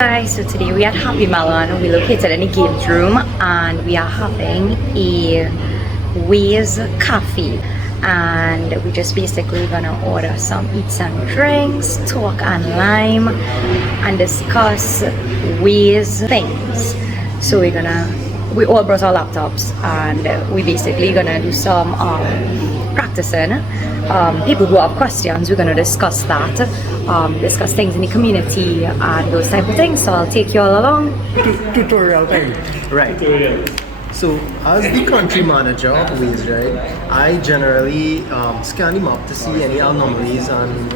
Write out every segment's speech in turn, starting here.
Guys, so today we are at Happy Melon. We're located in the games room and we are having a Waze Cafe, and we're just basically gonna order some eats and drinks, talk and lime, and discuss Waze things. So we all brought our laptops and we basically gonna do some practicing. People who have questions, we're gonna discuss that, discuss things in the community and those type of things. So I'll take you all along. Tutorial time. Right. So, as the country manager of Waze, right, I generally scan the map to see any anomalies and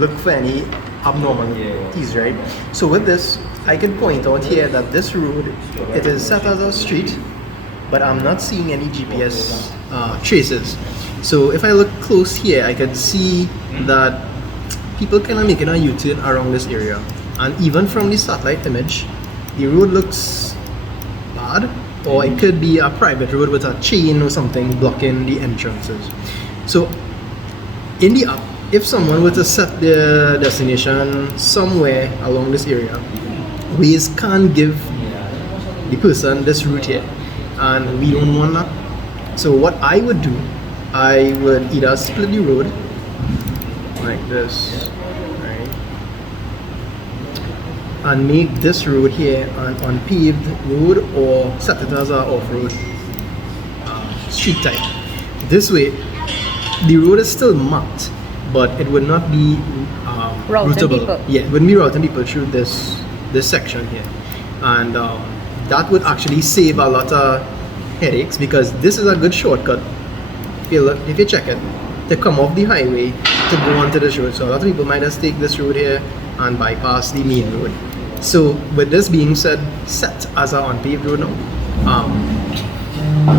look for any abnormalities, right? So with this, I can point out here that this road, it is set as a street, but I'm not seeing any GPS traces. So if I look close here, I can see that people kind of making a U-turn around this area. And even from the satellite image, the road looks bad, or it could be a private road with a chain or something blocking the entrances. So in the app, if someone were to set their destination somewhere along this area, Waze can give the person this route here, and we don't want that. So what I would do, I would either split the road like this, right, and make this road here an unpaved road, or set it as an off-road street type. This way, the road is still marked, but it would not be routable. Yeah, it wouldn't be routing people through this section here, and that would actually save a lot of headaches, because this is a good shortcut. If you check it, to come off the highway to go onto this road. So a lot of people might just take this road here and bypass the main road. So with this being said, set as an unpaved road now,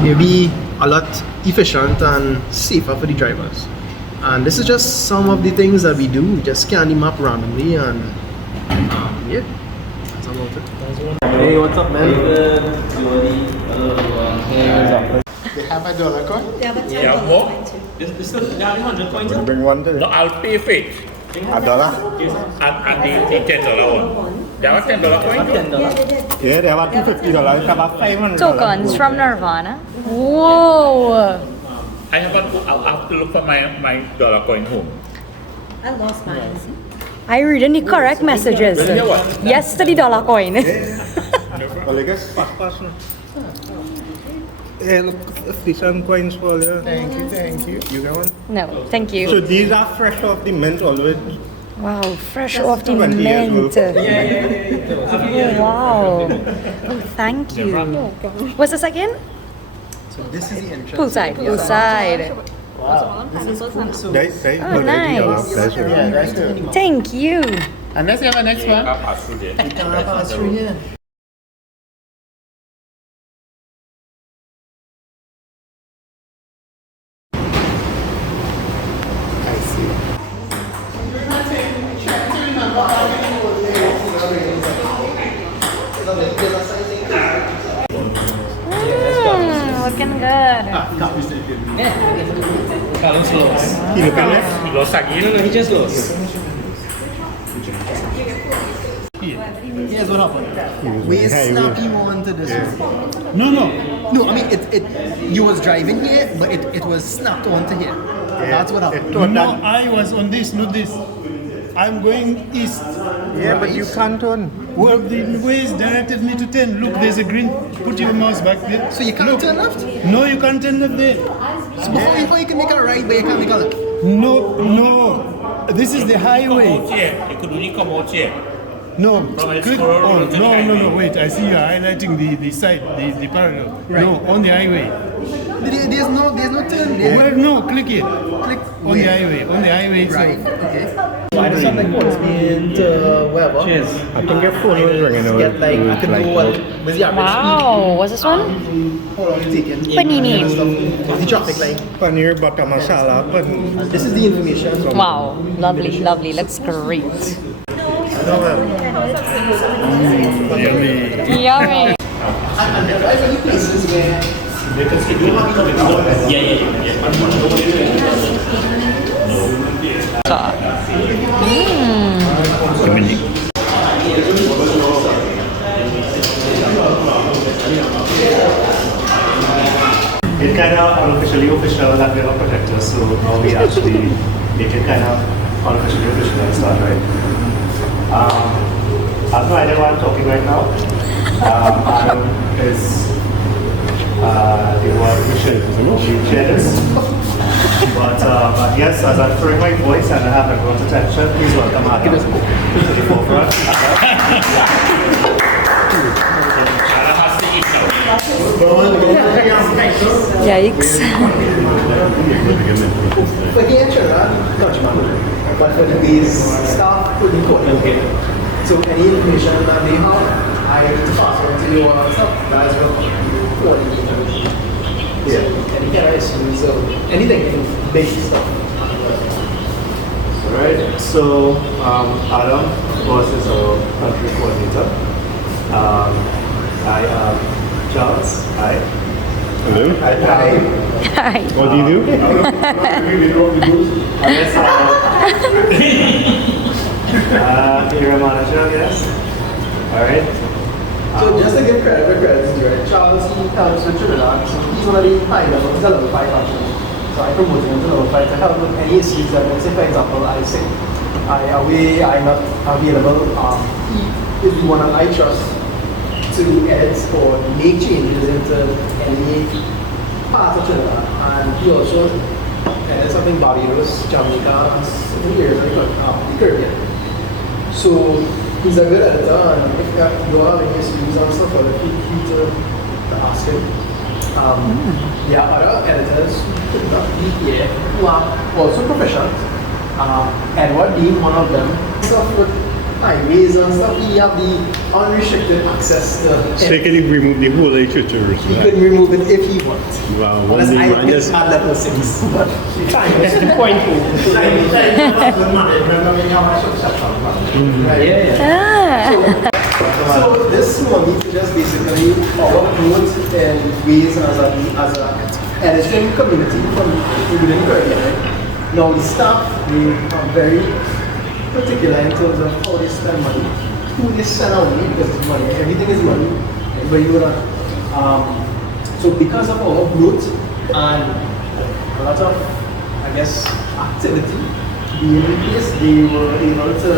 it'll be a lot efficient and safer for the drivers. And this is just some of the things that we do. We just scan the map randomly, and yeah, that's about it. Hey, what's up, man? They have $1 coin? They have a $10 coin too. This is 100 coins. Bring one to No, I'll pay for it. $1? And the $10 one. They have a $10 coin? Yeah, they have a $250. They have a $500. Tokens from Nirvana. Whoa! I have to look for my dollar coin home. I lost mine. I reading the correct messages. You know what? Yes to the dollar coin. Well, I guess pass. Yeah, look, 50 coins for you. Thank you. You got one? No, thank you. So these are fresh off the mint always. Wow, fresh off the 20 years mint. old. Oh, wow. Oh, thank you. What's this again? So this is the entrance. Poolside. Poolside. Nice. Oh, nice. Yeah, that's good. Thank you. And let's have a next one. I'll pass through there. You can pass through here. Looking good. Los aquí. Here's what happened. We snap you onto this road. No. No, I mean you was driving here, but it was snapped onto here. That's what happened. No, I was on this, not this. I'm going east. Yeah, but you can't turn. Well, the Waze directed me to 10. Look, there's a green. Put your mouse back there. So you can't turn left? No, you can't turn left there. So before you can make a right, but you can't make a left. No. This is the highway. Here. You could only come out here. No, it's click for- on. No. Wait, I see you are highlighting the side, the parallel. Right. No, on the highway. There's no turn there. Well, no, click it. Click On the highway. On the highway. Right. So. Okay. So I just have like what's being to wherever. Cheers. I think your phone was ringing out. Get like I can know what was the average Wow, what's this one? speed, how long it's taken. Panini. and stuff. What's the traffic like? Paneer butter masala. And this is the information. From Wow, lovely. Looks great. Yummy. and there are many places where Mm. kind of unofficially official that we have a projector, so now we actually make it kind of unofficially official and start, right? I have no idea why I'm talking right now. Adam is the one who should share this. But yes, as I'm throwing my voice and I have everyone's attention, please welcome Adam to the forefront. Adam has to eat now. Yikes. For the country manager, but for the base staff, couldn't coordinate. So any information that they have, I need to pass on to you on stuff. That is what coordinate. Yeah, any kind of issues, so anything big stuff. Alright, so Adam, of course, is our country coordinator. I am Charles. Hi. Hello. Hi. What do you do? Area manager, yes. Alright. So just to give credit where credit is due, right? Charles, he comes with Trinidad, so he's one of the high level, he's a level 5 actually. So I promoted him to level 5 to help with any issues that, let's say for example, I say, I'm not available, he is the one that I trust to edit or make changes into any part of Trinidad. And he also edits something Barbados, Jamaica, and certain areas like the Caribbean. So he's a good editor, and if you have any issues and stuff, feel free to ask him. There are other editors who could not be here who are also proficient. Edward being one of them. Stuff with highways and stuff, he have the unrestricted access to. So can you remove the whole literature? He can remove it if he wants. Wow, Unless one day I man get just- at level 6. But fine. It's 2.0. So this money is just basically our growth in Waze as a editing community from within Caribbean. Right? Now the staff, they are very particular in terms of how they spend money, who they send out money, because it's money, everything is money, everybody know that. So because of our growth and a lot of, I guess, activity being in place, they were able to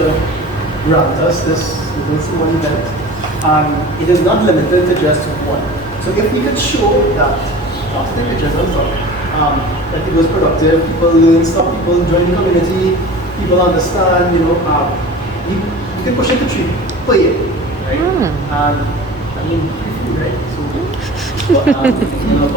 grant us this small event. And it is not limited to just one. So if we could show that after the pictures and stuff, that it was productive, people learn stuff, people join the community, people understand, you know, we can push it to 3 per year, right? And I mean, pretty cool, right? So, but, you know,